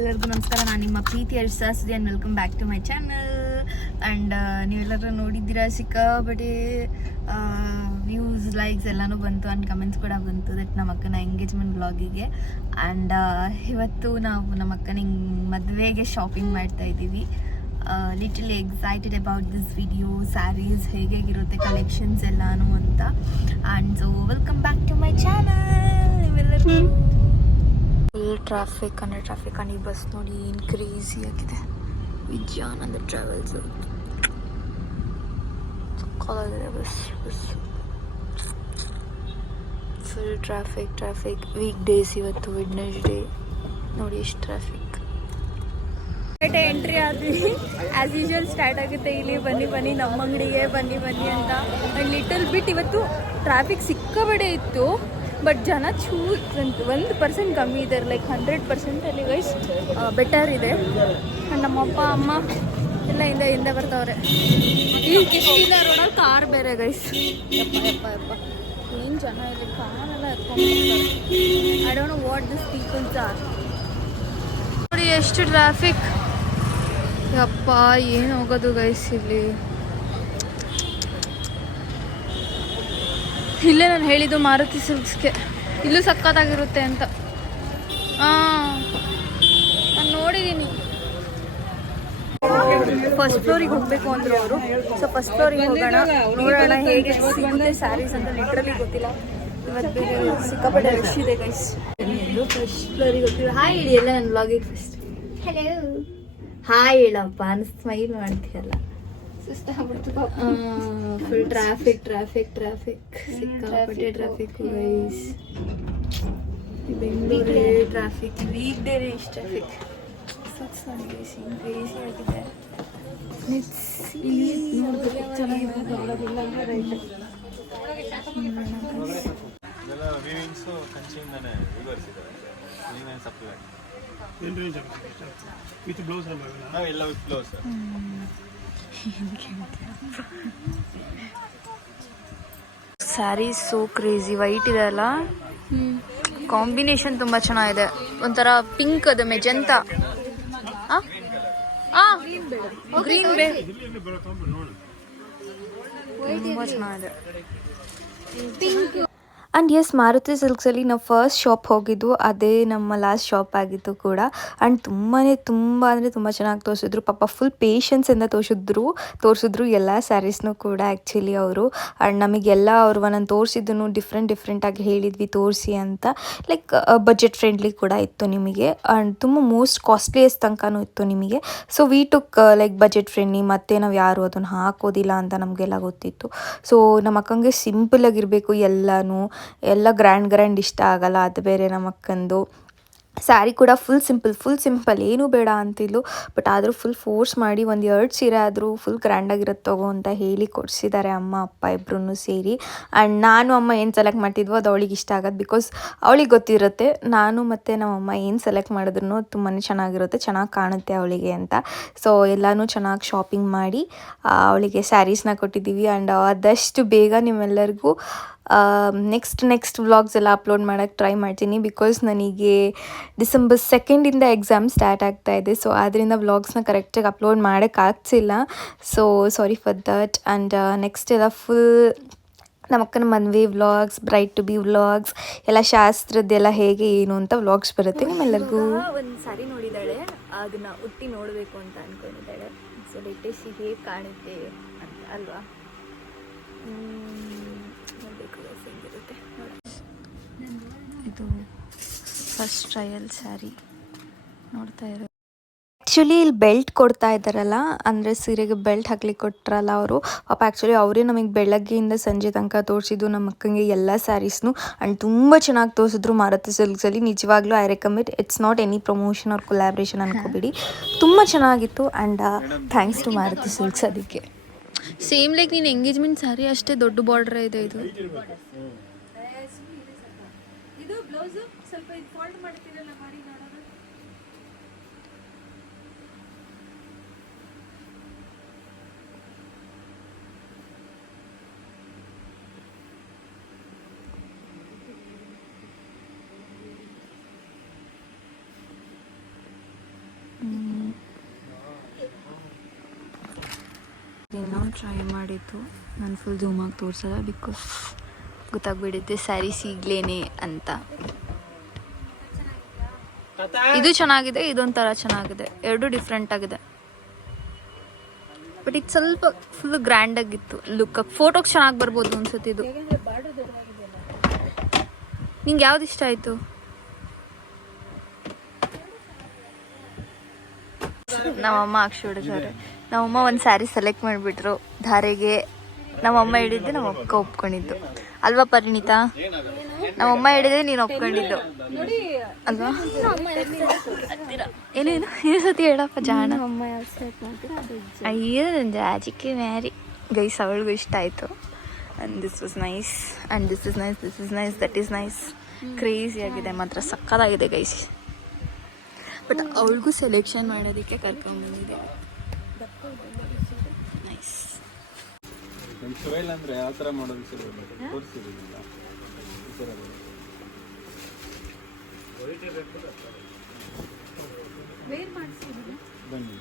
ಎಲ್ಲರಿಗೂ ನಮಸ್ಕಾರ. ನಾನು ನಿಮ್ಮ ಪ್ರೀತಿ ಅರ್ಸಾಸಿದೆ and welcome back to my channel and ನೀವೆಲ್ಲರೂ ನೋಡಿದ್ದೀರಾ ಸಿಕ್ಕಾಪಟ್ಟೆ ವ್ಯೂಸ್ ಲೈಕ್ಸ್ ಎಲ್ಲನೂ ಬಂತು ಆ್ಯಂಡ್ ಕಮೆಂಟ್ಸ್ ಕೂಡ ಬಂತು ದಟ್ ನಮ್ಮ ಅಕ್ಕನ ಎಂಗೇಜ್ಮೆಂಟ್ ಬ್ಲಾಗಿಗೆ ಆ್ಯಂಡ್ ಇವತ್ತು ನಾವು ನಮ್ಮ ಅಕ್ಕನ ಮದುವೆಗೆ ಶಾಪಿಂಗ್ ಮಾಡ್ತಾ ಇದ್ದೀವಿ. Little excited about this video saris ಹೇಗಿರುತ್ತೆ ಕಲೆಕ್ಷನ್ಸ್ ಎಲ್ಲಾನು ಅಂತ. And so welcome back to my channel ನೀವೆಲ್ಲರೂ. ಟ್ರಾಫಿಕ್ ಅಂದರೆ ಟ್ರಾಫಿಕ್ ಆ್ಯಂಡ್ ಈ ಬಸ್ ನೋಡಿ, ಏನು ಕ್ರೇಜಿ ಆಗಿದೆ. Vijayananda travels ಕಾಲಾಗಿದೆ bus bus full traffic traffic weekdays ಇವತ್ತು ವೆಡ್ನೆಸ್ಡೇ ನೋಡಿ, ಎಷ್ಟು ಟ್ರಾಫಿಕ್ ಎಂಟ್ರಿ ಆದ್ವಿ. ಆಸ್ ಯೂಶುವಲ್ ಸ್ಟಾರ್ಟ್ ಆಗುತ್ತೆ ಇಲ್ಲಿ. ಬನ್ನಿ ಬನ್ನಿ, ನಮ್ಮ ಅಂಗಡಿಗೆ ಬನ್ನಿ ಬನ್ನಿ ಅಂತ. ಲಿಟಲ್ ಬಿಟ್ ಇವತ್ತು ಟ್ರಾಫಿಕ್ ಸಿಕ್ಕಾಬಡೆ ಇತ್ತು. ಬಟ್ ಜನ ಚೂ ಒಂದು ಪರ್ಸೆಂಟ್ ಕಮ್ಮಿ ಇದ್ದಾರೆ ಲೈಕ್ ಹಂಡ್ರೆಡ್ ಪರ್ಸೆಂಟಲ್ಲಿ ವೈಸ್ ಬೆಟರ್ ಇದೆ. ನಮ್ಮ ನಮ್ಮಪ್ಪ, ಅಮ್ಮ ಎಲ್ಲ ಹಿಂದೆ ಹಿಂದೆ ಬರ್ತಾವ್ರೆ. ಕಾರ್ ಬೇರೆ ಗೈಸ್ ಯಪ್ಪ ಏನು ಜನ ಇದೆ ಕಾರೆಲ್ಲ ಎತ್ಕೊಂಡು I don't know what this peoples are ನೋಡಿ ಎಷ್ಟು ಟ್ರಾಫಿಕ್ ಯಪ್ಪ, ಏನು ಹೋಗೋದು ಗೈಸ್ ಇಲ್ಲಿ? ಇಲ್ಲೇ ನಾನು ಹೇಳಿದ್ದು ಮಾರುತಿ ಸಿಲ್ಕ್ಸ್ಗೆ. ಇಲ್ಲೂ ಸಕ್ಕತ್ತಾಗಿರುತ್ತೆ ಅಂತ. ಹಾಂ ನಾನು ನೋಡಿದ್ದೀನಿ ಫಸ್ಟ್ ಫ್ಲೋರಿಗೆ ಹೋಗಬೇಕು ಅಂದ್ರೆ ಅವರು. ಸೊ ಫಸ್ಟ್ ಫ್ಲೋರಿಗೆ ಹೋಗೋಣ. ನೋಡೋಣ ಹೇಗೆ ಸಿಗುತ್ತೆ ಸ್ಯಾರೀಸ್ ಅಂತ ಲಿಟ್ರಲಿ ಗೊತ್ತಿಲ್ಲ. ಇವತ್ತು ಬೇರೆ ಸಿಕ್ಕಾಪಟ್ಟೆ ರಶ್ ಇದೆ ಗೈಸ್ ಫಸ್ಟ್ ಫ್ಲೋರಿಗೆ ಹೋಗ್ತೀವಿ ಹಾಯ್ ಹೇಳಿ. ಎಲ್ಲ ನನ್ನ ಬ್ಲಾಗಿಗೆ ಫಸ್ಟ್ ಹಲೋ ಹಾಯ್ ಹೇಳಪ್ಪ. ಅನ್ ಸ್ಮೈಲ್ ಮಾಡ್ತೀಯಲ್ಲ. ಫುಲ್ ಟ್ರಾಫಿಕ್ ಟ್ರಾಫಿಕ್ ಟ್ರಾಫಿಕ್ ಸಿಕ್ಕಾಪಟ್ಟೆ traffic guys Bengaluru traffic weekday ಇಷ್ಟು ಟ್ರಾಫಿಕ್ ಆಗಿದೆ. ವಿವಿಂಗ್ ಸಪ್ಲೈ ಏನು ರೇಂಜ್ ಆಗುತ್ತೆ ವಿತ್ ಬ್ಲೌಸ್ ಎಲ್ಲ with blouse sari so crazy white ಇದೆ ಅಲ್ಲ? ಕಾಂಬಿನೇಷನ್ ತುಂಬಾ ಚೆನ್ನಾಗಿದೆ. ಒಂಥರ ಪಿಂಕ್ ಅದು ಮೆಜಂತ ಗ್ರೀನ್ ಚೆನ್ನಾಗಿದೆ. ಆ್ಯಂಡ್ ಎಸ್ ಮಾರುತಿ ಸಿಲ್ಕ್ಸಲ್ಲಿ ನಾವು ಫಸ್ಟ್ ಶಾಪ್ ಹೋಗಿದ್ದು, ಅದೇ ನಮ್ಮ ಲಾಸ್ಟ್ ಶಾಪ್ ಆಗಿತ್ತು ಕೂಡ. ಆ್ಯಂಡ್ ತುಂಬಾ ತುಂಬ ಅಂದರೆ ತುಂಬ ಚೆನ್ನಾಗಿ ತೋರಿಸಿದ್ರು. ಪಾಪ ಫುಲ್ ಪೇಷನ್ಸಿಂದ ತೋರಿಸಿದ್ರು ತೋರಿಸಿದ್ರು ಎಲ್ಲ ಸ್ಯಾರೀಸ್ನೂ ಕೂಡ ಆ್ಯಕ್ಚುಲಿ ಅವರು. ಆ್ಯಂಡ್ ನಮಗೆಲ್ಲ ಅವರು ಒಂದೊಂದು ತೋರಿಸಿದ್ದನ್ನು ಡಿಫ್ರೆಂಟ್ ಡಿಫ್ರೆಂಟಾಗಿ ಹೇಳಿದ್ವಿ, ತೋರಿಸಿ ಅಂತ. ಲೈಕ್ ಬಜೆಟ್ ಫ್ರೆಂಡ್ಲಿ ಕೂಡ ಇತ್ತು ನಿಮಗೆ. ಆ್ಯಂಡ್ ತುಂಬ ಮೋಸ್ಟ್ ಕಾಸ್ಟ್ಲಿಯಸ್ಟ್ ತನಕನೂ ಇತ್ತು ನಿಮಗೆ. So we took like budget friendly ಮತ್ತೆ ನಾವು ಯಾರು ಅದನ್ನು ಹಾಕೋದಿಲ್ಲ ಅಂತ ನಮಗೆಲ್ಲ ಗೊತ್ತಿತ್ತು. ಸೊ ನಮ್ಮ ಅಕ್ಕಂಗೆ ಸಿಂಪಲ್ ಆಗಿರಬೇಕು ಎಲ್ಲನೂ. ಎಲ್ಲ ಗ್ರ್ಯಾಂಡ್ ಗ್ರ್ಯಾಂಡ್ ಇಷ್ಟ ಆಗಲ್ಲ, ಅದು ಬೇರೆ ನಮ್ಮ ಅಕ್ಕಂದು ಸ್ಯಾರಿ ಕೂಡ ಫುಲ್ ಸಿಂಪಲ್ ಫುಲ್ ಸಿಂಪಲ್ ಏನೂ ಬೇಡ ಅಂತಿದ್ಲು. ಬಟ್ ಆದರೂ ಫುಲ್ ಫೋರ್ಸ್ ಮಾಡಿ ಒಂದು ಎರಡು ಸೀರೆ ಆದರೂ ಫುಲ್ ಗ್ರ್ಯಾಂಡಾಗಿರುತ್ತೆ ತಗೋ ಅಂತ ಹೇಳಿ ಕೊಡಿಸಿದ್ದಾರೆ ಅಮ್ಮ, ಅಪ್ಪ ಇಬ್ಬರೂ ಸೇರಿ. ಆ್ಯಂಡ್ ನಾನು ಅಮ್ಮ ಏನು ಸೆಲೆಕ್ಟ್ ಮಾಡ್ತಿದ್ವೋ ಅದು ಅವಳಿಗೆ ಇಷ್ಟ ಆಗೋದು ಬಿಕಾಸ್ ಅವಳಿಗೆ ಗೊತ್ತಿರುತ್ತೆ. ನಾನು ಮತ್ತು ನಮ್ಮಮ್ಮ ಏನು ಸೆಲೆಕ್ಟ್ ಮಾಡಿದ್ರು ತುಂಬಾ ಚೆನ್ನಾಗಿರುತ್ತೆ, ಚೆನ್ನಾಗಿ ಕಾಣುತ್ತೆ ಅವಳಿಗೆ ಅಂತ. ಸೊ ಎಲ್ಲನೂ ಚೆನ್ನಾಗಿ ಶಾಪಿಂಗ್ ಮಾಡಿ ಅವಳಿಗೆ ಸ್ಯಾರೀಸ್ನ ಕೊಟ್ಟಿದ್ದೀವಿ. ಆ್ಯಂಡ್ ಆದಷ್ಟು ಬೇಗ ನಿಮ್ಮೆಲ್ಲರಿಗೂ ನೆಕ್ಸ್ಟ್ ನೆಕ್ಸ್ಟ್ ವ್ಲಾಗ್ಸ್ ಎಲ್ಲ ಅಪ್ಲೋಡ್ ಮಾಡೋಕ್ಕೆ ಟ್ರೈ ಮಾಡ್ತೀನಿ ಬಿಕಾಸ್ ನನಗೆ ಡಿಸೆಂಬರ್ ಸೆಕೆಂಡಿಂದ ಎಕ್ಸಾಮ್ ಸ್ಟಾರ್ಟ್ ಆಗ್ತಾ ಇದೆ. ಸೊ ಆದ್ದರಿಂದ ವ್ಲಾಗ್ಸ್ನ ಕರೆಕ್ಟಾಗಿ upload ಮಾಡೋಕ್ಕಾಗ್ತಿಲ್ಲ so sorry for that and next ಎಲ್ಲ ಫುಲ್ ನಮ್ಮ ಅಕ್ಕನ ಮದುವೆ vlogs bride to be vlogs ಎಲ್ಲ ಶಾಸ್ತ್ರದ್ದೆಲ್ಲ ಹೇಗೆ, ಏನು ಅಂತ ವ್ಲಾಗ್ಸ್ ಬರುತ್ತೆ ನಿಮ್ಮೆಲ್ಲರಿಗೂ. ಒಂದು ಸಾರಿ ನೋಡಿದ್ದಾಳೆ. ಅದನ್ನ ಹುಟ್ಟಿ ನೋಡಬೇಕು ಅಂತ ಅನ್ಕೊಂಡಿದ್ದಾಳೆ. ಸೊ ಲೇಟೆಸ್ಟ್ ಹೇಗೆ ಕಾಣುತ್ತೆ ಅಂತ ಅಲ್ವಾ ನೋಡಬೇಕು ಹೆಂಗಿರುತ್ತೆ ಇದು ಫಸ್ಟ್ ಟ್ರಯಲ್ ಸ್ಯಾರಿ ನೋಡ್ತಾ ಇರೋ ಆ್ಯಕ್ಚುಲಿ ಇಲ್ಲಿ ಬೆಲ್ಟ್ ಕೊಡ್ತಾ ಇದ್ದಾರಲ್ಲ ಅಂದರೆ ಸೀರೆಗೆ ಬೆಲ್ಟ್ ಹಾಕ್ಲಿಕ್ಕೆ ಕೊಟ್ರಲ್ಲ ಅವರು. ಪಾಪ ಆ್ಯಕ್ಚುಲಿ ಅವರೇ ನಮಗೆ ಬೆಳಗ್ಗೆಯಿಂದ ಸಂಜೆ ತನಕ ತೋರಿಸಿದ್ದು ನಮ್ಮ ಅಕ್ಕಂಗೆ ಎಲ್ಲ ಸ್ಯಾರೀಸ್ನು ಆ್ಯಂಡ್ ತುಂಬ ಚೆನ್ನಾಗಿ ತೋರಿಸಿದ್ರು ಮಾರುತಿ ಸಿಲ್ಕ್ಸಲ್ಲಿ ನಿಜವಾಗ್ಲೂ I recommend it's not any promotion ಅವ್ರ ಕೊಲ್ಯಾಬ್ರೇಷನ್ ಅನ್ಕೋಬೇಡಿ. ತುಂಬ ಚೆನ್ನಾಗಿತ್ತು and thanks to Maruti silks ಅದಕ್ಕೆ. ಸೇಮ್ ಲೈಕ್ ನೀನು ಎಂಗೇಜ್ಮೆಂಟ್ ಸ್ಯಾರಿ ಅಷ್ಟೇ ದೊಡ್ಡ ಬಾರ್ಡ್ರೇ ಇದೆ ಇದು ಇದು. ಬ್ಲೌಸು ಸ್ವಲ್ಪ ಇದು ಫಾಲ್ಡ್ ಮಾಡ್ತೀರಲ್ಲ ಮಾಡಿ ನೋಡೋಣ. ಏನೋ ಟ್ರೈ ಮಾಡಿತ್ತು ನಾನು ಫುಲ್ ಝೂಮಾಗಿ ತೋರಿಸಲ್ಲ ಬಿಕಾಸ್ ಗೊತ್ತಾಗ್ಬಿಡುತ್ತೆ ಸ್ಯಾರೀಸ್ ಈಗಲೇ ಅಂತ. ಇದು ಚೆನ್ನಾಗಿದೆ, ಇದೊಂಥರ ಚೆನ್ನಾಗಿದೆ. ಎರಡು ಡಿಫ್ರೆಂಟ್ ಆಗಿದೆ. ಬಟ್ ಇದು ಸ್ವಲ್ಪ ಫುಲ್ ಗ್ರ್ಯಾಂಡ್ ಆಗಿತ್ತು ಲುಕ್ ಫೋಟೋಗೆ ಚೆನ್ನಾಗಿ ಬರ್ಬೋದು ಅನ್ಸುತ್ತೆ ಇದು. ನಿಂಗೆ ಯಾವ್ದು ಇಷ್ಟ ಆಯ್ತು? ನಮ್ಮಮ್ಮ ಅಕ್ಷಿ ಹುಡುಗಾರೆ ನಮ್ಮಮ್ಮ ಒಂದು ಸ್ಯಾರಿ ಸೆಲೆಕ್ಟ್ ಮಾಡಿಬಿಟ್ರು. ಧಾರೆಗೆ. ನಮ್ಮಮ್ಮ ಹೇಳಿದ್ದು ನಮ್ಮ ಅಕ್ಕ ಒಪ್ಕೊಂಡಿದ್ದು. ಅಲ್ವಾ ಪರಿಣಿತಾ? ನಮ್ಮಮ್ಮ ಹೇಳಿದ್ರೆ ನೀನು ಒಪ್ಕೊಂಡಿದ್ದು. ಅಲ್ವಾ? ಏನೇನು ಈ ಸತಿ ಹೇಳಪ್ಪ ಜಾಣ. ಅಯ್ಯೋ ನನ್ನ ಜಾಜಿಗೆ ಮ್ಯಾರಿ. ಗೈಸ್ ಅವಳಿಗೂ ಇಷ್ಟ ಆಯಿತು. And this was nice and this is nice this is nice that is nice crazy ಆಗಿದೆ ಮಾತ್ರ ಸಕ್ಕತ್ತಾಗಿದೆ ಗೈಸ್. ಬಟ್ ಅವಳಿಗೂ ಸೆಲೆಕ್ಷನ್ ಮಾಡೋದಕ್ಕೆ ಕರ್ಕೊಂಡ್ಬಂದಿದೆ ನೈಸ್ ನಮ್ಮ ಅಂದ್ರೆ ಯಾವ ಥರ ಮಾಡೋದು ಸರಿ ತೋರಿಸಿರೋದಿಲ್ಲ ಈ ಥರ ವೇರ್ ಮಾಡಿಸಿದ್ದೀನಿ ಬನ್ನಿ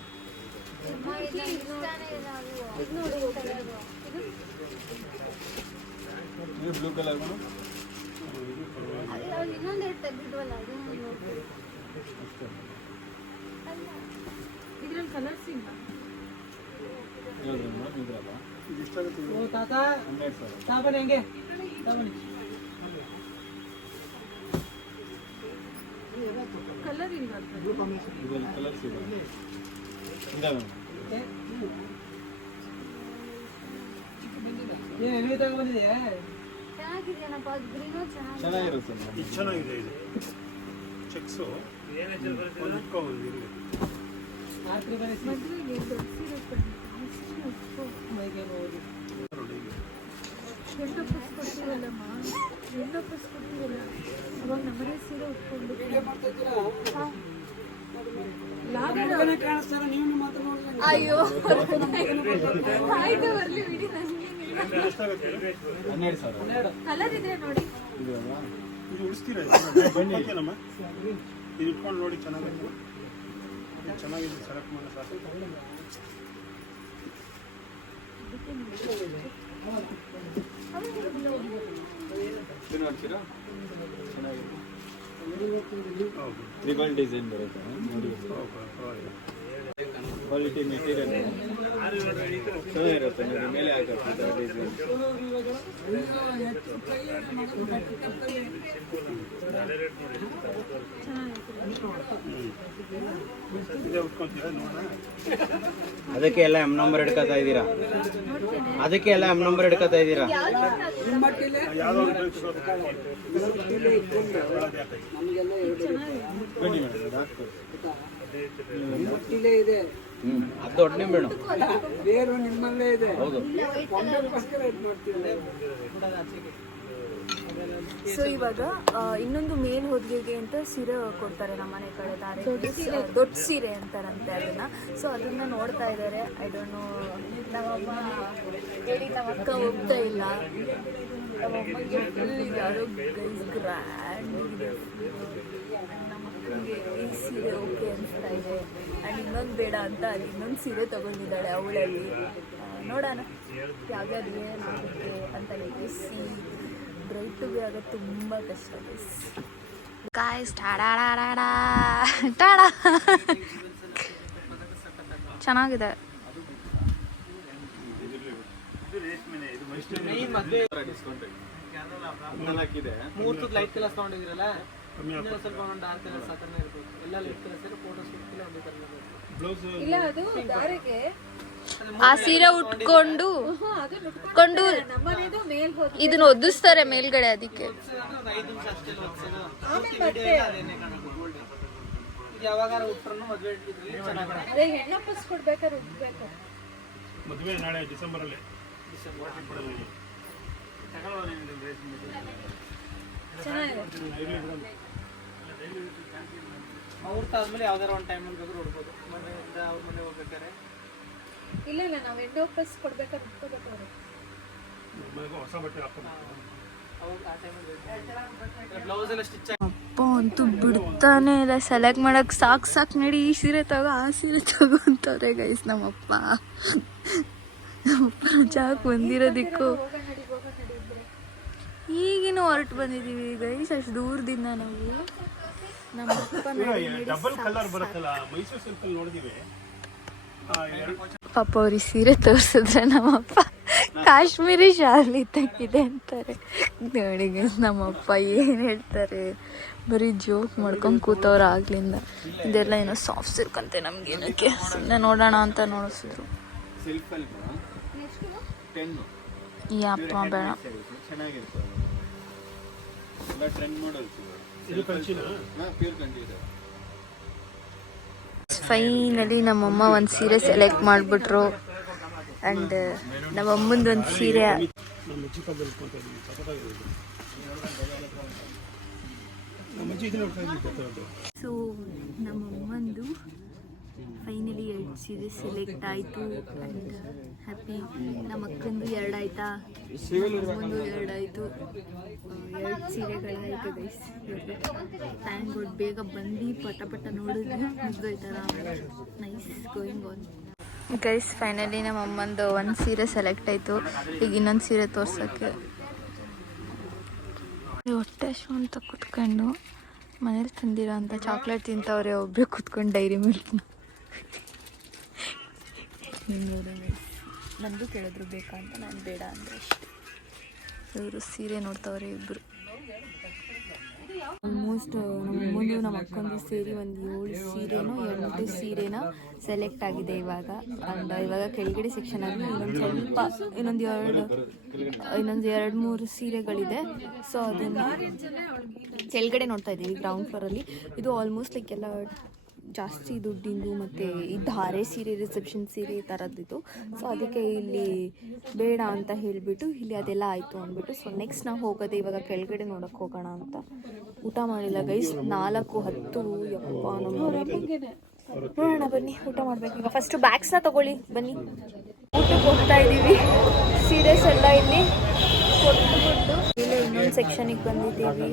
ಇದು ಬ್ಲೂ ಕಲರ್ ಇದ್ರಲ್ಲಿ ಕಲರ್ಸ್ ಇಲ್ಲ ಇದ್ರಲ್ಲ ಹನ್ನೆರಡು ಸಾವಿರ ಕಲರ್ ಇಲ್ಲ ಅದ್ರಲ್ಲಿ. ಚೆನ್ನಾಗಿರುತ್ತೆ ಇದು ಚೆನ್ನಾಗಿದೆ. ಇದು ಚೆಕ್ಸು ಮದ್ವೆಗೆ ಹೆಣ್ಣು ಪುಸ್ ಕೊಡ್ತೀವಲ್ಲಮ್ಮ ಹೆಣ್ಣು ಪುಸ್ ಕೊಡ್ತೀವಲ್ಲ ಅವಾಗ ನಮ್ಮನೆ ಸೀರೆ ಉಟ್ಕೊಂಡು ಅಯ್ಯೋ. ಆಯ್ತು ಬರ್ಲಿ ಬಿಡಿ ಕಲರ್ ಇದೆ ನೋಡಿ. ಇದು ಉಳಿಸ್ತೀರಾ ಓಕೆನಮ್ಮ ಇದು ಇಟ್ಕೊಂಡು ನೋಡಿ ಚೆನ್ನಾಗಿದೆ ಚೆನ್ನಾಗಿದೆ ಸೆಲೆಕ್ಟ್ ಮಾಡೋ ಸಾಕು. ಚೆನ್ನಾಗಿದೆ. ತ್ರಿಬಲ್ ಡಿಸೈನ್ ಬರುತ್ತೆ. ಕ್ವಾಲಿಟಿ ಮೆಟೀರಿಯಲ್ ಮೇಲೆ ಡಿಸೈನ್ ಇದೇ. ಅದಕ್ಕೆ ಎಲ್ಲ ಎಂ ನಂಬರ್ ಹಿಡ್ಕೊತಾ ಇದ್ದೀರಾ? ಅದಕ್ಕೆ ಎಲ್ಲ ಎಂ ನಂಬರ್ ಹಿಡ್ಕೊತಾ ಇದ್ದೀರಾ? ಯಾವುದೋ ಒಂದು ಅದು ಹಾಕ್ತಾರೆ ಹ್ಮ್. ಅದು ದೊಡ್ಡ ನಿಂಬೆಹಣ್ಣು. ಹೌದು. ಸೊ ಇವಾಗ ಆ, ಇನ್ನೊಂದು ಮೇಲ್ ಹೊದಿಗೆಗೆ ಅಂತ ಸೀರೆ ಕೊಡ್ತಾರೆ ನಮ್ಮ ಮನೆ ಕಡೆ ಸೀರೆ. ದೊಡ್ಡ ಸೀರೆ ಅಂತಾರಂತೆ ಅದನ್ನ. ಸೊ ಅದನ್ನ ನೋಡ್ತಾ ಇದ್ದಾರೆ ಐ ಡೋಂಟ್ ನೋ ನಮ್ಮಮ್ಮ ಹೇಳಿ ನಮ್ಮ ಅಕ್ಕ ಹೋಗ್ತಾ ಇಲ್ಲ. ನಮ್ಮಮ್ಮಗೆ ಫುಲ್ ಇದೆ ಅದು ಗ್ರ್ಯಾಂಡ್ ಅಕ್ಕನಿಗೆ ಈ ಸೀರೆ ಓಕೆ ಅನಿಸ್ತಾ ಇದೆ. ಆ್ಯಂಡ್ ಇನ್ನೊಂದು ಬೇಡ ಅಂತ ಅಲ್ಲಿ ಇನ್ನೊಂದು ಸೀರೆ ತಗೊಂಡಿದ್ದಾಳೆ ಅವಳಲ್ಲಿ. ನೋಡೋಣ. ಯಾವ್ಯಾವ್ದು ಏನಾಗುತ್ತೆ ಅಂತ ಸಿ ಬ್ರೈಟುಗೆ ಆಗೋದು ತುಂಬ ಕಷ್ಟ. ಗಾಯ್ಸ್ ಟಾಡಾಡಾಡಾಡ. ಟಾಡ. ಚೆನ್ನಾಗಿದೆ. ಮೂರ್ತದ ಲೈಟ್ ಕಲರ್ಸ್ ತಗೊಂಡಿದ್ದೀರಲ್ಲ? ಸ್ವಲ್ಪ ಒಂದು ಡಾರ್ಕ್ ಇರ್ಬೇಕು ಎಲ್ಲ ಲೈಟ್ ಇಲ್ಲ ಒಂದೇ ಥರ ಬ್ಲೌಸ್ ಇಲ್ಲ ಅದು ದಾರಿಗೆ ಆ ಸೀರೆ ಉಟ್ಕೊಂಡು ಉಟ್ಕೊಂಡು ಇದನ್ನ ಒದಿಸ್ತಾರೆ ಮೇಲ್ಗಡೆ ಅದಕ್ಕೆ. ಯಾವಾಗಾರ ಉಟ್ರು ಮದುವೆ ಅದೇ ಹೆಣ್ಣಪ್ಪಸ್ ಕೊಡ್ಬೇಕಾದ್ರೆ ಮದುವೆ ನಾಳೆ ಚೆನ್ನಾಗಿದೆ. ಮುಹೂರ್ತ ಆದ್ಮೇಲೆ ಯಾವ್ದಾರ ಒಂದು ಟೈಮ್ ಬೇಕಾದ್ರೂ ಉಡ್ಬೋದು ಮನೆಯಿಂದ ಅವ್ರ ಮನೆ ಹೋಗ್ಬೇಕಾರೆ ಇಲ್ಲ ಇಲ್ಲ ನಾವು ಹೆಣ್ಣಪ್ಪಸ್ ಕೊಡ್ಬೇಕಾದ್ರೆ ಇಟ್ಕೋಬೇಕು ಅವರು. ಅಪ್ಪ ಅಂತೂ ಬಿಡ್ತಾನೆ ಇಲ್ಲ ಸೆಲೆಕ್ಟ್ ಮಾಡಕ್ ಸಾಕ್ ಸಾಕ್ ನಡಿ ಈ ಸೀರೆ ತಗೋ ಆ ಸೀರೆ ತಗೋ ಅಂತವ್ರೆ ಗೈಸ್ ನಮ್ಮಪ್ಪ. ಚಾಕ್ ಬಂದಿರೋದಿಕ್ಕು. ಈಗಿನ ಹೊರಟು ಬಂದಿದ್ದೀವಿ ಗೈಸ್ ಅಷ್ಟು ದೂರದಿಂದ ನಾವು. ಪಾಪ ಅವ್ರಿಗೆ ಸೀರೆ ತೋರಿಸಿದ್ರೆ ನಮ್ಮಪ್ಪ ಕಾಶ್ಮೀರಿ ಶಾಲಿ ತಕ್ಕಿದೆ ಅಂತಾರೆ. ನೋಡಿ ನಮ್ಮಪ್ಪ ಏನು ಹೇಳ್ತಾರೆ? ಬರೀ ಜೋಕ್ ಮಾಡ್ಕೊಂಡು ಕೂತವ್ರು ಆಗ್ಲಿಂದ. ಇದೆಲ್ಲ ಏನೋ ಸಾಫ್ಟ್ ಸಿಲ್ಕ್ ಅಂತೆ ನಮ್ಗೆ ಏನಕ್ಕೆ? ಸುಮ್ಮನೆ ನೋಡೋಣ ಅಂತ ನೋಡಿಸಿದ್ರು. ಸಿಲ್ಕ್ ಅಲ್ಲಿ ಟೆನ್ ಈ ಅಪ್ಪ ಬೇಡ ಇದು ಕಂಚಿನ? ಹಾಂ ಪ್ಯೂರ್ ಕಂಟಿ ಇದೆ. ಫೈನಲಿ ನಮ್ಮಮ್ಮ ಒಂದು ಸೀರೆ ಸೆಲೆಕ್ಟ್ ಮಾಡಿಬಿಟ್ರು. ಆ್ಯಂಡ್ ನಮ್ಮಮ್ಮಂದು ಒಂದು ಸೀರೆ. ಸಖತ್ತಾಗಿರೋದು ನಮ್ಮ ಅಜ್ಜಿ ಇದನ್ನ ನೋಡ್ತಾ ಇದ್ವಿ ಗೊತ್ತಿರೋದು ಸೊ ನಮ್ಮಮ್ಮಂದು ಫೈನಲಿ ಸೀರೆ ಸೆಲೆಕ್ಟ್ ಆಯಿತು ಆ್ಯಂಡ್ ಹ್ಯಾಪಿ ನಮ್ಮ ಅಕ್ಕಂದು ಎರಡು ಆಯ್ತಾ? ಒಂದು ಎರಡು ಆಯಿತು. ಎರಡು ಸೀರೆಗಳಾಯಿತು ಗೈಸ್ ಗಾಡ್ ಬೇಗ ಬಂದು ಪಟ ಪಟ ನೋಡಿದ್ವಿ ಮುಗ್ದೋಯ್ತಾರ nice going on guys finally ನಮ್ಮ ಅಮ್ಮಂದು ಒಂದು ಸೀರೆ ಸೆಲೆಕ್ಟ್ ಆಯಿತು. ಈಗ ಇನ್ನೊಂದು ಸೀರೆ ತೋರ್ಸೋಕ್ಕೆ. ಹೊಟ್ಟೆ ಶೂ ಅಂತ ಕುತ್ಕೊಂಡು ಮನೇಲಿ ತಂದಿರೋ ಅಂತ ಚಾಕ್ಲೇಟ್ ತಿಂತವ್ರೆ ಒಬ್ಬರು ಕುತ್ಕೊಂಡು ಡೈರಿ ಮಿಲ್ಕ್ ನೋಡಿ ನನಗೂ ಕೇಳಿದ್ರು ಬೇಕಾ ಅಂತ ನಾನು ಬೇಡ ಅಂದರೆ ಅಷ್ಟೆ. ಇವರು ಸೀರೆ ನೋಡ್ತಾವ್ರೆ ಇಬ್ಬರು ಆಲ್ಮೋಸ್ಟ್ ನಮ್ಮ ಮುಂದೆ ನಮ್ಮ ಅಕ್ಕಂದು ಸೇರಿ ಒಂದು ಏಳು ಸೀರೆನೋ ಎಂಟು ಸೀರೆನ ಸೆಲೆಕ್ಟ್ ಆಗಿದೆ ಇವಾಗ. ಅಂಡ್ ಇವಾಗ ಕೆಳಗಡೆ ಸೆಕ್ಷನ್ ಆಗಿ ಇನ್ನೊಂದು ಸ್ವಲ್ಪ ಇನ್ನೊಂದು ಎರಡು ಇನ್ನೊಂದು ಎರಡು ಮೂರು ಸೀರೆಗಳಿದೆ. ಸೊ ಅದನ್ನು ಕೆಳಗಡೆ ನೋಡ್ತಾ ಇದ್ದೀವಿ ಗ್ರೌಂಡ್ ಫ್ಲೋರಲ್ಲಿ ಇದು ಆಲ್ಮೋಸ್ಟ್ ಲೈಕ್ ಎಲ್ಲ ಜಾಸ್ತಿ ದುಡ್ಡಿಂದು ಮತ್ತು ಈ ಧಾರೆ ಸೀರೆ, ರಿಸೆಪ್ಷನ್ ಸೀರೆ ಈ ಥರದ್ದಿತ್ತು ಸೊ ಅದಕ್ಕೆ ಇಲ್ಲಿ ಬೇಡ ಅಂತ ಹೇಳಿಬಿಟ್ಟು ಇಲ್ಲಿ ಅದೆಲ್ಲ ಆಯಿತು ಅಂದ್ಬಿಟ್ಟು. ಸೊ ನೆಕ್ಸ್ಟ್ ನಾವು ಹೋಗೋದು ಇವಾಗ ಕೆಳಗಡೆ ನೋಡೋಕ್ಕೆ ಹೋಗೋಣ ಅಂತ. ಊಟ ಮಾಡಿಲ್ಲ ಗೈಸ್ ನಾಲ್ಕು, ಹತ್ತು, ಯಪ್ಪ ನೋಡೋಣ, ಬನ್ನಿ, ಊಟ ಮಾಡಬೇಕು. ಈಗ ಫಸ್ಟು ಬ್ಯಾಗ್ಸ್ನ ತಗೊಳ್ಳಿ, ಬನ್ನಿ. ಊಟಕ್ಕೆ ಹೋಗ್ತಾ ಇದ್ದೀವಿ ಸೀರೆಸ್ ಎಲ್ಲ ಇಲ್ಲಿ. ಕೊಟ್ಟು ಇಲ್ಲಿ ಇನ್ನೊಂದು ಸೆಕ್ಷನಿಗೆ ಬಂದಿದ್ದೀವಿ.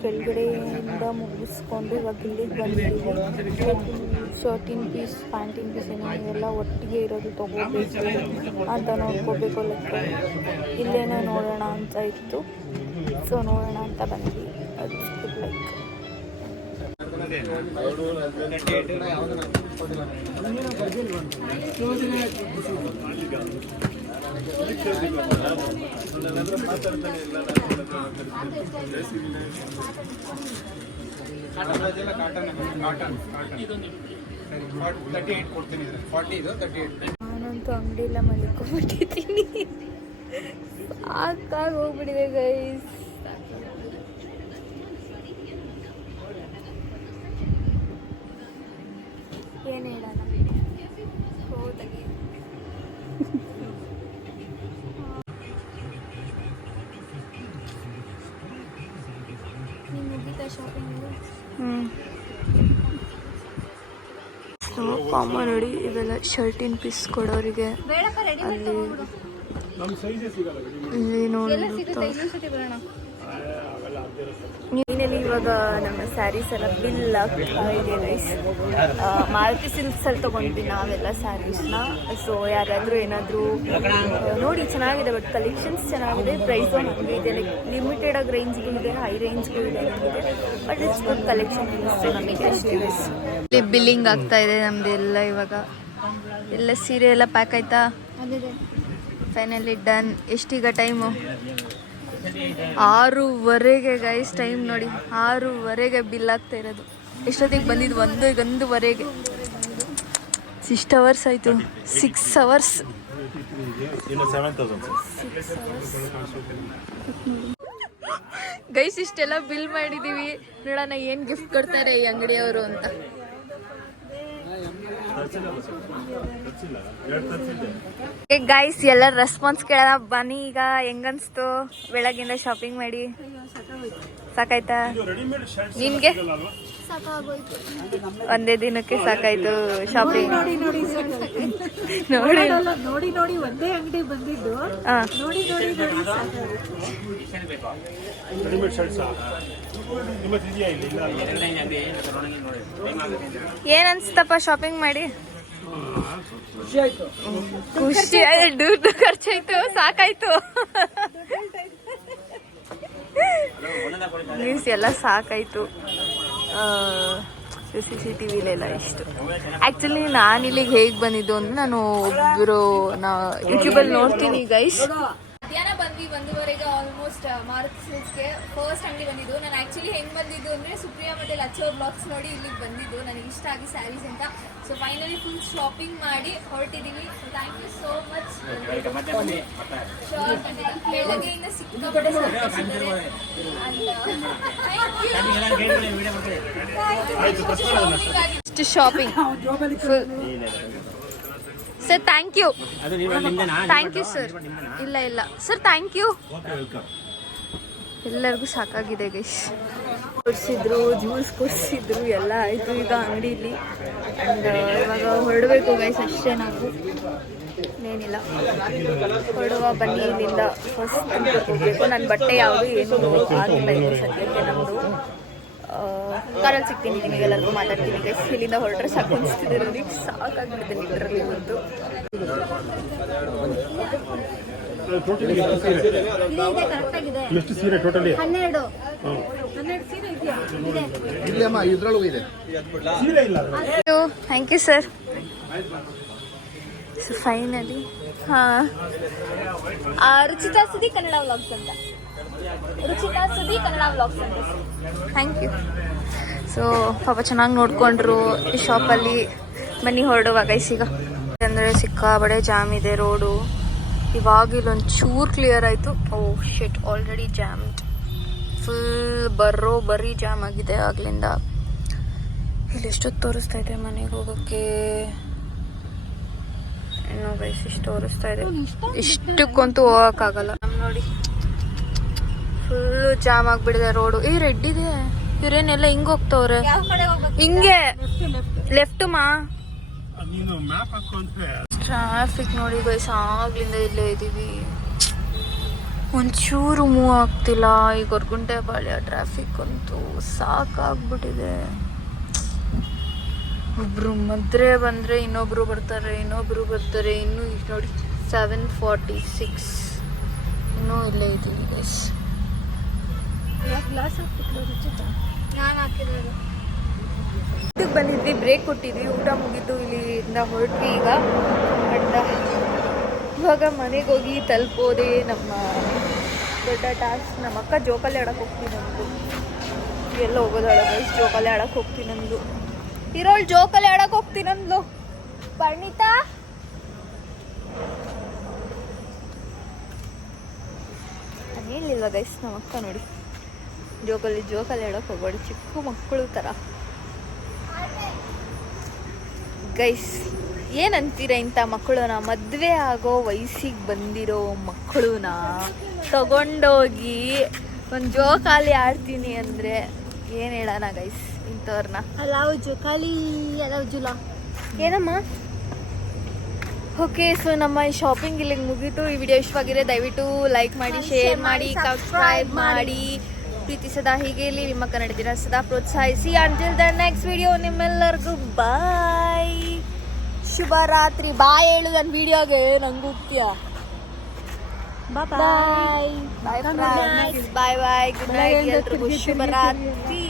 ಕೆಳಗಡೆಯಿಂದ ಮುಗಿಸ್ಕೊಂಡು ಇವಾಗ ಇಲ್ಲಿಗೆ ಬಂದಿದ್ದೀವಿ. ಶರ್ಟಿನ್ ಪೀಸ್, ಪ್ಯಾಂಟಿನ್ ಪೀಸ್ ಏನೋ ಎಲ್ಲ ಒಟ್ಟಿಗೆ ಇರೋದು ತೊಗೋಬೇಕು ಅಂತ ನೋಡ್ಕೋಬೇಕು. ಲೆಕ್ಕ ಇಲ್ಲೇನೋ ನೋಡೋಣ ಅಂತ ಇತ್ತು. ಸೊ ನೋಡೋಣ ಅಂತ ಬಂದ್ವಿ. ಅದು ಲೈಕ್ ಮಾತಾಡ್ತಾನೆ ಏಟ್ ಕೊಡ್ತೀನಿ ಅಂಗಡಿ ನಾನಂತೂ ಅಂಗಡಿಯೆಲ್ಲ ಮಲ್ಕೊಂಡ್ಬಿಟ್ಟಿದ್ದೀನಿ. ಸಾಕಾಗಿ ಹೋಗ್ಬಿಟ್ಟಿದೆ ಗೈಸ್ ಏನು ಹೇಳೋಣ ಹೋದಾಗಿ ನೀವು ಮುಗಿತಾ ಶಾಪಿಂಗು ಕಾಮ ನೋಡಿ ಇವೆಲ್ಲ ಶರ್ಟಿನ್ ಪೀಸ್ ಕೊಡೋರಿಗೆ. ಅಲ್ಲಿ ಇಲ್ಲಿ ನೋಡಿ ಫೈನಲಿ ಇವಾಗ ನಮ್ಮ ಸ್ಯಾರೀಸ್ ಎಲ್ಲ ಬಿಲ್ ಆಗ್ತಾ ಇದೆ ಗೈಸ್ ಮಾರುತಿ ಸಿಲ್ಕ್ಸ್ ಅಲ್ಲಿ ತಗೊಂಡ್ವಿ ನಾವೆಲ್ಲ ಸ್ಯಾರೀಸ್ನ. ಸೊ ಯಾರಾದರೂ ಏನಾದರೂ ನೋಡಿ ಚೆನ್ನಾಗಿದೆ ಬಟ್ ಕಲೆಕ್ಷನ್ಸ್ ಚೆನ್ನಾಗಿದೆ. ಪ್ರೈಸ್ ಹಂಗೆ ಇದೆ. ಲೈಕ್ ಲಿಮಿಟೆಡ್ ಆಗಿ ರೇಂಜ್ಗೂ ಇದೆ ಹೈ ರೇಂಜ್ಗೂ ಇದೆ ನಮಗೆ. ಬಟ್ ಇಟ್ಸ್ ಗುಡ್ ಕಲೆಕ್ಷನ್ ನಮಗೆ ಇಲ್ಲಿ ಬಿಲ್ಲಿಂಗ್ ಆಗ್ತಾ ಇದೆ ನಮ್ದೆಲ್ಲ ಇವಾಗ. ಎಲ್ಲ ಸೀರೆ ಎಲ್ಲ ಪ್ಯಾಕ್ ಆಯ್ತಾ? ಫೈನಲಿ ಡನ್ ಎಷ್ಟೀಗ ಟೈಮು ಆರೂವರೆಗೆ ಗೈಸ್ ಟೈಮ್ ನೋಡಿ. ಆರೂವರೆಗೆ ಬಿಲ್ ಆಗ್ತಾ ಇರೋದು. ಎಷ್ಟೊತ್ತಿಗೆ ಬಂದಿದ್ದು? ಒಂದು, ಒಂದೂವರೆಗೆ. ಸಿಕ್ಸ್ ಅವರ್ಸ್ ಆಯಿತು. ಸಿಕ್ಸ್ ಅವರ್ಸ್ ಗೈಸ್ ಇಷ್ಟೆಲ್ಲ ಬಿಲ್ ಮಾಡಿದ್ದೀವಿ ನೋಡೋಣ ಏನು ಗಿಫ್ಟ್ ಕೊಡ್ತಾರೆ ಈ ಅಂಗಡಿಯವರು ಅಂತ. ಗೈಸ್ ಎಲ್ಲ ರೆಸ್ಪಾನ್ಸ್ ಕೇಳಲ್ಲ ಬನ್ನಿ ಈಗ. ಹೆಂಗನ್ಸ್ತು? ಬೆಳಗಿಂದ ಶಾಪಿಂಗ್ ಮಾಡಿ. ಸಾಕಾಯ್ತಾ? ರೆಡಿಮೇಡ್ ಶರ್ಟ್ಸ್ ನಿನ್ಗೆ? ಒಂದೇ ದಿನಕ್ಕೆ ಸಾಕಾಯ್ತು ಶಾಪಿಂಗ್ ನೋಡಿ ನೋಡಿ ನೋಡಿ. ಒಂದೇ ಅಂಗಡಿ ಬಂದಿದ್ದು. ನೋಡಿ ನೋಡಿ ನೋಡಿ ಸಾಕಾಗುತ್ತೆ. ರೆಡಿಮೇಡ್ ಶರ್ಟ್ಸ್ ನಿಮ್ಮ ಇದೆಯಾ ಇಲ್ಲಿ? ಇಲ್ಲ ಅಲ್ವಾ? ಏನ್ ಅನ್ಸ್ತಪ್ಪ ಶಾಪಿಂಗ್ ಮಾಡಿ? ಖುಷಿ ದುಡ್ಡು ಖರ್ಚಾಯ್ತು, ಸಾಕಾಯ್ತು. ನ್ಯೂಸ್ ಎಲ್ಲ ಸಾಕಾಯ್ತು. ಸಿ ಸಿ ಟಿ ವಿಲೆಲ್ಲ ಇಷ್ಟು. ಆ್ಯಕ್ಚುಲಿ ನಾನು ಇಲ್ಲಿಗೆ ಹೇಗೆ ಬಂದಿದ್ದು ಅಂತ ನಾನು ಒಬ್ಬರು ನಾ ಯೂಟ್ಯೂಬಲ್ಲಿ ನೋಡ್ತೀನಿ ಗೈಸ್ ಮಧ್ಯಾಹ್ನ ಬಂದ್ವಿ ಒಂದೂವರೆಗೆ ಆಲ್ಮೋಸ್ಟ್ ಮಾರುತಿ ಸಿಲ್ಸ್ಗೆ ಫಸ್ಟ್ ಅಂಗಡಿ ಬಂದಿದ್ದು. ನಾನು ಆ್ಯಕ್ಚುಲಿ ಹೆಂಗೆ ಬಂದಿದ್ದು ಅಂದರೆ ಸುಪ್ರಿಯಾ ಮತ್ತು ಲಚ್ಚೋ ಬ್ಲಾಗ್ಸ್ ನೋಡಿ ಇಲ್ಲಿಗೆ ಬಂದಿದ್ದು. ನನಗೆ ಇಷ್ಟ ಆಗಿ ಸ್ಯಾರೀಸ್ ಅಂತ. ಸೊ ಫೈನಲಿ ಫುಲ್ ಶಾಪಿಂಗ್ ಮಾಡಿ ಹೊರಟಿದ್ದೀವಿ ಥ್ಯಾಂಕ್ ಯು ಸೋ ಮಚ್ ಬೆಳಗ್ಗೆಯಿಂದ ಸಿಕ್ಕಾಪಟ್ಟೆ shopping shopping sir thank you thank you sir ಇಲ್ಲ ಇಲ್ಲ. ಸರ್ ಥ್ಯಾಂಕ್ ಯು ಎಲ್ಲರಿಗೂ ಸಾಕಾಗಿದೆ ಗೈಸ್ ಕೊಡಿಸಿದ್ರು ಜ್ಯೂಸ್ ಕೊಡಿಸಿದ್ರು ಎಲ್ಲ ಆಯಿತು. ಈಗ ಅಂಗಡಿಲಿ. ಆ್ಯಂಡ್ ಇವಾಗ ಹೊರಡಬೇಕು ಗೈಸ್ ಅಷ್ಟೇ ನಾವು. ಏನಿಲ್ಲ. ಹೊರಡುವ ಬನ್ನಿ ಇಲ್ಲಿಂದ. ಫಸ್ಟ್ ಹೋಗಬೇಕು ನನ್ನ ಬಟ್ಟೆ ಯಾವುದು ಏನು? ಆಗಿಲ್ಲ ಇದು ಸದ್ಯಕ್ಕೆ ನಮ್ಮದು ಕಾರಲ್ಲಿ ಸಿಗ್ತೀನಿ ನಿಮಗೆಲ್ಲರಿಗೂ ಮಾತಾಡ್ತೀನಿ ಗೈಸ್ ಇಲ್ಲಿಂದ ಹೊರಟ್ರೆ ಸಾಕು ಅನಿಸ್ತಿದೆ ನನಗೆ ಸಾಕಾಗ್ಬಿಡುತ್ತೆ ಇದರಲ್ಲಿ ಇವತ್ತು ಎಷ್ಟು ಸೀರೆ ಟೋಟಲಿ ಹನ್ನೆರಡು. Thank you sir so finally ಹಾಂ. ರುಚಿತಾ ಸುದಿ ಕನ್ನಡ ವ್ಲಾಗ್ಸ್ ಅಂತ. Ruchita Kannada vlogs thank you so ಪಾಪ ಚೆನ್ನಾಗಿ ನೋಡಿಕೊಂಡ್ರು ಈ ಶಾಪಲ್ಲಿ ಮನೆ ಹೊರಡುವಾಗ ಈಗ ಅಂದರೆ ಸಿಕ್ಕಾಬಡೆ ಜಾಮ್ ಇದೆ ರೋಡು ಇವಾಗ ಇಲ್ಲೊಂದು ಚೂರು ಕ್ಲಿಯರ್ ಆಯಿತು. Oh shit already jammed full ಬರೋ ಬರೀ ಜಾಮ್ ಆಗಿದೆ ಆಗಲಿಂದ. ಇಲ್ಲಿ ಎಷ್ಟೊತ್ತು ತೋರಿಸ್ತಾ ಇದೆ ಮನೆಗೆ ಹೋಗೋಕ್ಕೆ ಏನೋ ಗೈಸ್ ಇಷ್ಟು ತೋರಿಸ್ತಾ ಇದೆ. ಇಷ್ಟಕ್ಕಂತೂ ಹೋಗೋಕ್ಕಾಗಲ್ಲ. ನೋಡಿ. ಫುಲ್ಲು ಜಾಮ್ ಆಗ್ಬಿಡಿದೆ ರೋಡು. ಏ ರೆಡ್ ಇದೆ. ಇವ್ರೇನೆಲ್ಲ ಹಿಂಗ್ ಹೋಗ್ತವ್ರೆ? ಹಿಂಗೆ. ಲೆಫ್ಟ್ ಮಾ? ನೀನು ಮ್ಯಾಪ್ ಹಾಕೊಂಡ್ರೆ ಟ್ರಾಫಿಕ್ ನೋಡಿ ಬೈಸ್ ಆಗ್ಲಿಂದ ಇಲ್ಲೇ ಇದೀವಿ. ಒಂಚೂರು ಮೂವ್ ಆಗ್ತಿಲ್ಲ. ಈಗ ಹೊರ್ಗುಂಟೆ ಬಾಳೆ ಟ್ರಾಫಿಕ್ ಅಂತೂ ಸಾಕಾಗ್ಬಿಟ್ಟಿದೆ. ಒಬ್ರು ಮದ್ರೆ ಬಂದ್ರೆ ಇನ್ನೊಬ್ರು ಬರ್ತಾರೆ ಇನ್ನೊಬ್ರು ಬರ್ತಾರೆ. ಇನ್ನು ಈಗ ನೋಡಿ ಸೆವೆನ್ ಫಾರ್ಟಿ ಸಿಕ್ಸ್ ಇನ್ನೂ ಇಲ್ಲೇ ಇದ್ದೀವಿ ಗೈಸ್ ಗ್ಲಾಸ್ ಹಾಕ್ಬಿಟ್ಲು ರುಚಿತ ನಾನು ಹಾಕಿರೋದು ಇದಕ್ಕೆ ಬಂದಿದ್ವಿ ಬ್ರೇಕ್ ಕೊಟ್ಟಿದ್ವಿ, ಊಟ ಮುಗಿದು ಇಲ್ಲಿಂದ ಹೊರಟ್ವಿ ಈಗ. ಬಟ್ ಇವಾಗ ಮನೆಗೆ ಹೋಗಿ ತಲುಪೋದೆ ನಮ್ಮ ದೊಡ್ಡ ಟಾಸ್ಕ್ ನಮ್ಮ ಅಕ್ಕ ಜೋಕಾಲಿ ಆಡಕ್ಕೆ ಹೋಗ್ತೀನಿ ನಮ್ದು. ಎಲ್ಲ ಹೋಗೋದಾಳ ಗೈಸ್ ಜೋಕಾಲಿ ಆಡಕ್ಕೆ ಹೋಗ್ತೀನಿ ನಂದು. ಇರೋಳು ಜೋಕಾಲಿ ಆಡಕ್ಕೆ ಹೋಗ್ತೀನಿ ಅಂದ್ಲು ಪರಿಣಿತಾ? ಹೇಳಿಲ್ವ ಗೈಸ್ ನಮ್ಮ ಅಕ್ಕ ನೋಡಿ. ಜೋಕಾಲಿ ಜೋಕಲ್ಲಿ ಹೇಳೋಕೆ ಹೋಗ್ಬೋದು ಚಿಕ್ಕ ಮಕ್ಕಳು ಥರ. ಗೈಸ್ ಏನಂತೀರ ಇಂಥ ಮಕ್ಕಳನ್ನ? ಮದುವೆ ಆಗೋ ವಯಸ್ಸಿಗೆ ಬಂದಿರೋ ಮಕ್ಕಳನ್ನ ತಗೊಂಡೋಗಿ ಒಂದು ಜೋಕಾಲಿ ಆಡ್ತೀನಿ ಅಂದರೆ ಏನು ಹೇಳೋಣ ಗೈಸ್ ಇಂಥವ್ರನ್ನ? ಅಲಾವ್ ಜೋಕಾಲಿ ಅಲಾವ್ ಜುಲಾ. ಏನಮ್ಮ? ಓಕೆ ಸೊ ನಮ್ಮ ಈ ಶಾಪಿಂಗ್ ಇಲ್ಲಿಗೆ ಮುಗೀತು. ಈ ವಿಡಿಯೋ ಇಷ್ಟವಾಗಿದೆ ದಯವಿಟ್ಟು ಲೈಕ್ ಮಾಡಿ ಶೇರ್ ಮಾಡಿ ಸಬ್ಸ್ಕ್ರೈಬ್ ಮಾಡಿ. ಪ್ರೀತಿ ಸದಾ ಹೀಗೆ ಇಲ್ಲಿ ನಿಮ್ಮ ಕನ್ನಡ ದಿನ ಸದಾ ಪ್ರೋತ್ಸಾಹಿಸಿ. ಅಂಟಿಲ್ ದ ನೆಕ್ಸ್ಟ್ ವಿಡಿಯೋ ನಿಮ್ಮೆಲ್ಲರಿಗೂ ಬಾಯ್ ಶುಭರಾತ್ರಿ. ಬಾಯ್ ಹೇಳು ನನ್ನ ವಿಡಿಯೋಗೆ ನಂಗುತ್ಯ ಬಾಯ್ ಬಾಯ್ ಬಾಯ್ ಬಾಯ್ ಗುಡ್ ನೈಟ್ ಎಲ್ರಿಗೂ ಶುಭರಾತ್ರಿ.